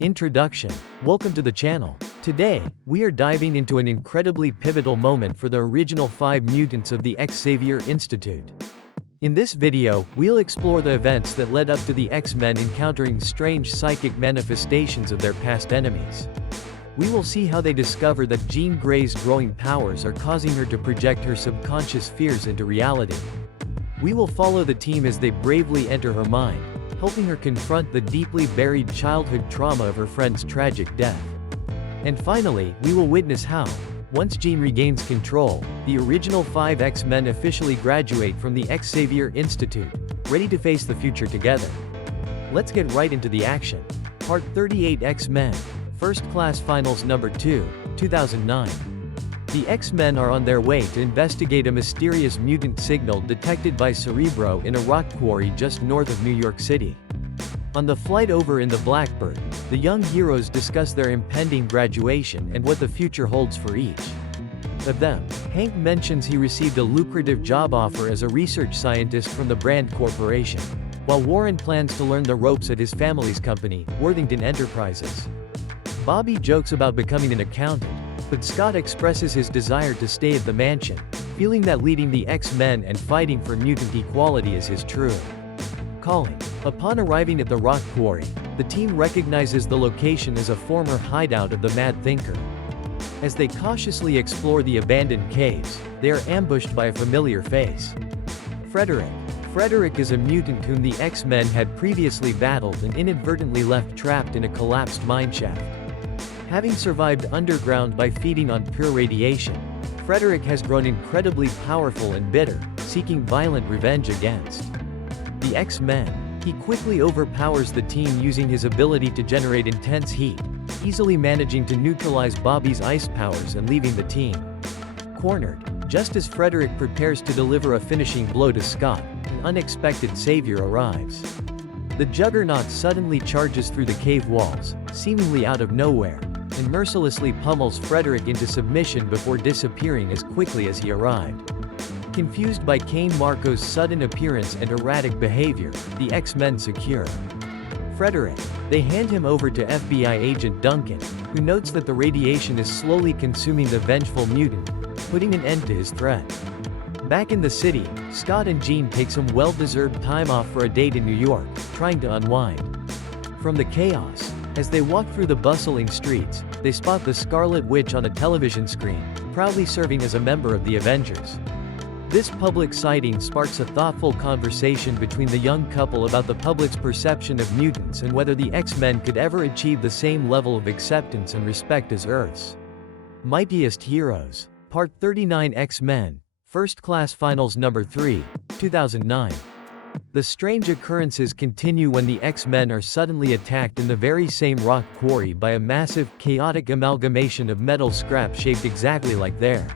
Introduction. Welcome to the channel. Today, we are diving into an incredibly pivotal moment for the original 5 mutants of the Xavier Institute. In this video, we'll explore the events that led up to the X-Men encountering strange psychic manifestations of their past enemies. We will see how they discover that Jean Grey's growing powers are causing her to project her subconscious fears into reality. We will follow the team as they bravely enter her mind, helping her confront the deeply buried childhood trauma of her friend's tragic death. And finally, we will witness how, once Jean regains control, the original 5 X-Men officially graduate from the Xavier Institute, ready to face the future together. Let's get right into the action. Part 38 X-Men, First Class Finals Number 2, 2009. The X-Men are on their way to investigate a mysterious mutant signal detected by Cerebro in a rock quarry just north of New York City. On the flight over in the Blackbird, the young heroes discuss their impending graduation and what the future holds for each of them. Hank mentions he received a lucrative job offer as a research scientist from the Brand Corporation, while Warren plans to learn the ropes at his family's company, Worthington Enterprises. Bobby jokes about becoming an accountant, but Scott expresses his desire to stay at the mansion, feeling that leading the X-Men and fighting for mutant equality is his true calling. Upon arriving at the rock quarry, the team recognizes the location as a former hideout of the Mad Thinker. As they cautiously explore the abandoned caves, they are ambushed by a familiar face. Frederick. Frederick is a mutant whom the X-Men had previously battled and inadvertently left trapped in a collapsed mineshaft. Having survived underground by feeding on pure radiation, Frederick has grown incredibly powerful and bitter, seeking violent revenge against the X-Men. He quickly overpowers the team using his ability to generate intense heat, easily managing to neutralize Bobby's ice powers and leaving the team cornered. Just as Frederick prepares to deliver a finishing blow to Scott, an unexpected savior arrives. The Juggernaut suddenly charges through the cave walls, seemingly out of nowhere, and mercilessly pummels Frederick into submission before disappearing as quickly as he arrived. Confused by Kane Marco's sudden appearance and erratic behavior, the X-Men secure Frederick. They hand him over to FBI agent Duncan, who notes that the radiation is slowly consuming the vengeful mutant, putting an end to his threat. Back in the city, Scott and Jean take some well-deserved time off for a date in New York, trying to unwind from the chaos. As they walk through the bustling streets, they spot the Scarlet Witch on a television screen, proudly serving as a member of the Avengers. This public sighting sparks a thoughtful conversation between the young couple about the public's perception of mutants and whether the X-Men could ever achieve the same level of acceptance and respect as Earth's mightiest heroes. Part 39 X-Men, First Class Finals Number 3, 2009. The strange occurrences continue when the X-Men are suddenly attacked in the very same rock quarry by a massive, chaotic amalgamation of metal scrap shaped exactly like their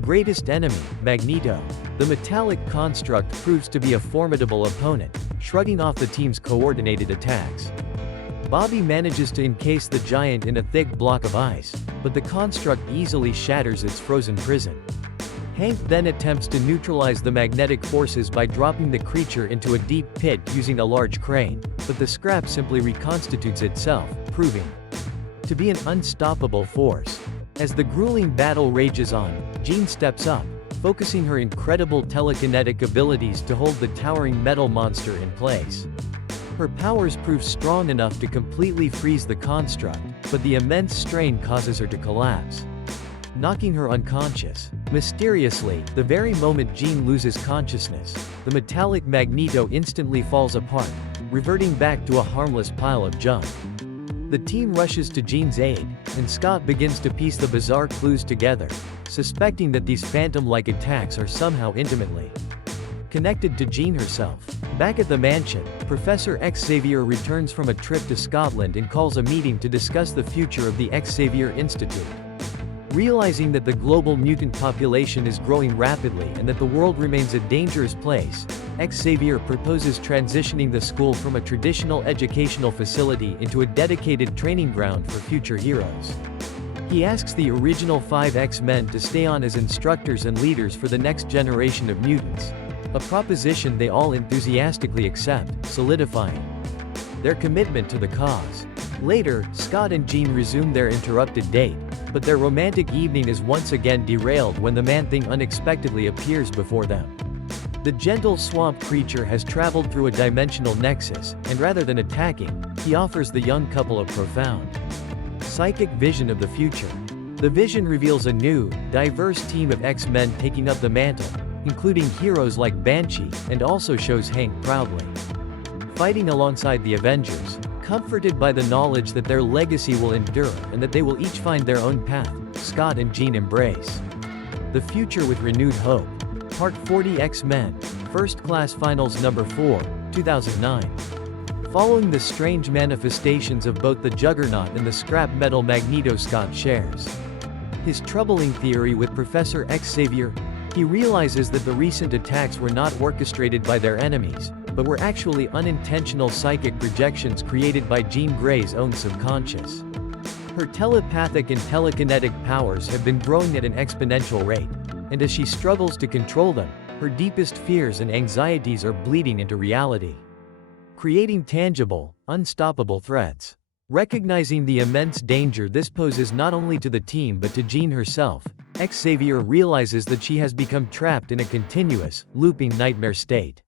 greatest enemy, Magneto. The metallic construct proves to be a formidable opponent, shrugging off the team's coordinated attacks. Bobby manages to encase the giant in a thick block of ice, but the construct easily shatters its frozen prison. Hank then attempts to neutralize the magnetic forces by dropping the creature into a deep pit using a large crane, but the scrap simply reconstitutes itself, proving to be an unstoppable force. As the grueling battle rages on, Jean steps up, focusing her incredible telekinetic abilities to hold the towering metal monster in place. Her powers prove strong enough to completely freeze the construct, but the immense strain causes her to collapse, knocking her unconscious. Mysteriously, the very moment Jean loses consciousness, the metallic Magneto instantly falls apart, reverting back to a harmless pile of junk. The team rushes to Jean's aid, and Scott begins to piece the bizarre clues together, suspecting that these phantom-like attacks are somehow intimately connected to Jean herself. Back at the mansion, Professor Xavier returns from a trip to Scotland and calls a meeting to discuss the future of the Xavier Institute. Realizing that the global mutant population is growing rapidly and that the world remains a dangerous place, Xavier proposes transitioning the school from a traditional educational facility into a dedicated training ground for future heroes. He asks the original 5 X-Men to stay on as instructors and leaders for the next generation of mutants, a proposition they all enthusiastically accept, solidifying their commitment to the cause. Later, Scott and Jean resume their interrupted date, but their romantic evening is once again derailed when the Man-Thing unexpectedly appears before them. The gentle swamp creature has traveled through a dimensional nexus, and rather than attacking, he offers the young couple a profound psychic vision of the future. The vision reveals a new, diverse team of X-Men taking up the mantle, including heroes like Banshee, and also shows Hank proudly fighting alongside the Avengers, comforted by the knowledge that their legacy will endure and that they will each find their own path. Scott and Jean embrace the future with renewed hope. Part 40 X-Men, First Class Finals Number 4, 2009. Following the strange manifestations of both the Juggernaut and the scrap metal Magneto, Scott shares his troubling theory with Professor Xavier. He realizes that the recent attacks were not orchestrated by their enemies, but were actually unintentional psychic projections created by Jean Grey's own subconscious. Her telepathic and telekinetic powers have been growing at an exponential rate, and as she struggles to control them, her deepest fears and anxieties are bleeding into reality, creating tangible, unstoppable threats. Recognizing the immense danger this poses not only to the team but to Jean herself, Xavier realizes that she has become trapped in a continuous, looping nightmare state.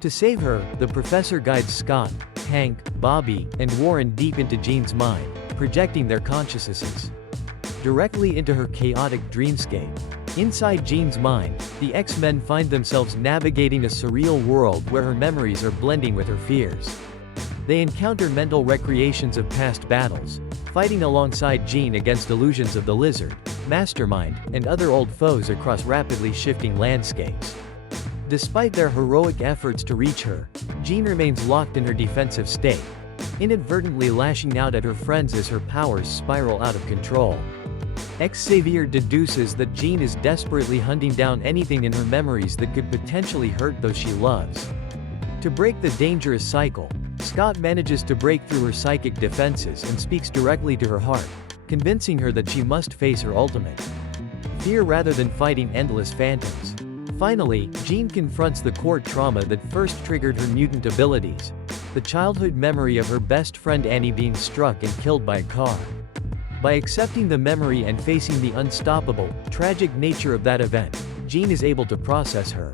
To save her, the professor guides Scott, Hank, Bobby, and Warren deep into Jean's mind, projecting their consciousnesses directly into her chaotic dreamscape. Inside Jean's mind, the X-Men find themselves navigating a surreal world where her memories are blending with her fears. They encounter mental recreations of past battles, fighting alongside Jean against illusions of the Lizard, Mastermind, and other old foes across rapidly shifting landscapes. Despite their heroic efforts to reach her, Jean remains locked in her defensive state, inadvertently lashing out at her friends as her powers spiral out of control. Xavier deduces that Jean is desperately hunting down anything in her memories that could potentially hurt those she loves. To break the dangerous cycle, Scott manages to break through her psychic defenses and speaks directly to her heart, convincing her that she must face her ultimate fear rather than fighting endless phantoms. Finally, Jean confronts the core trauma that first triggered her mutant abilities, the childhood memory of her best friend Annie being struck and killed by a car. By accepting the memory and facing the unstoppable, tragic nature of that event, Jean is able to process her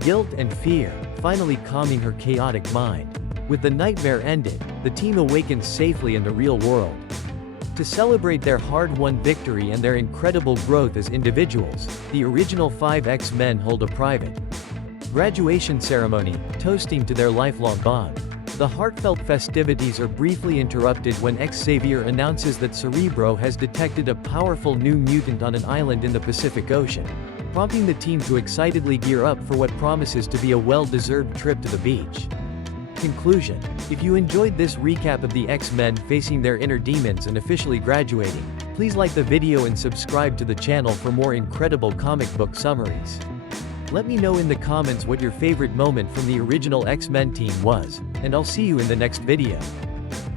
guilt and fear, finally calming her chaotic mind. With the nightmare ended, the team awakens safely in the real world. To celebrate their hard-won victory and their incredible growth as individuals, the original 5 X-Men hold a private graduation ceremony, toasting to their lifelong bond. The heartfelt festivities are briefly interrupted when Xavier announces that Cerebro has detected a powerful new mutant on an island in the Pacific Ocean, prompting the team to excitedly gear up for what promises to be a well-deserved trip to the beach. Conclusion: if you enjoyed this recap of the X-Men facing their inner demons and officially graduating, please like the video and subscribe to the channel for more incredible comic book summaries. Let me know in the comments what your favorite moment from the original X-Men team was, and I'll see you in the next video.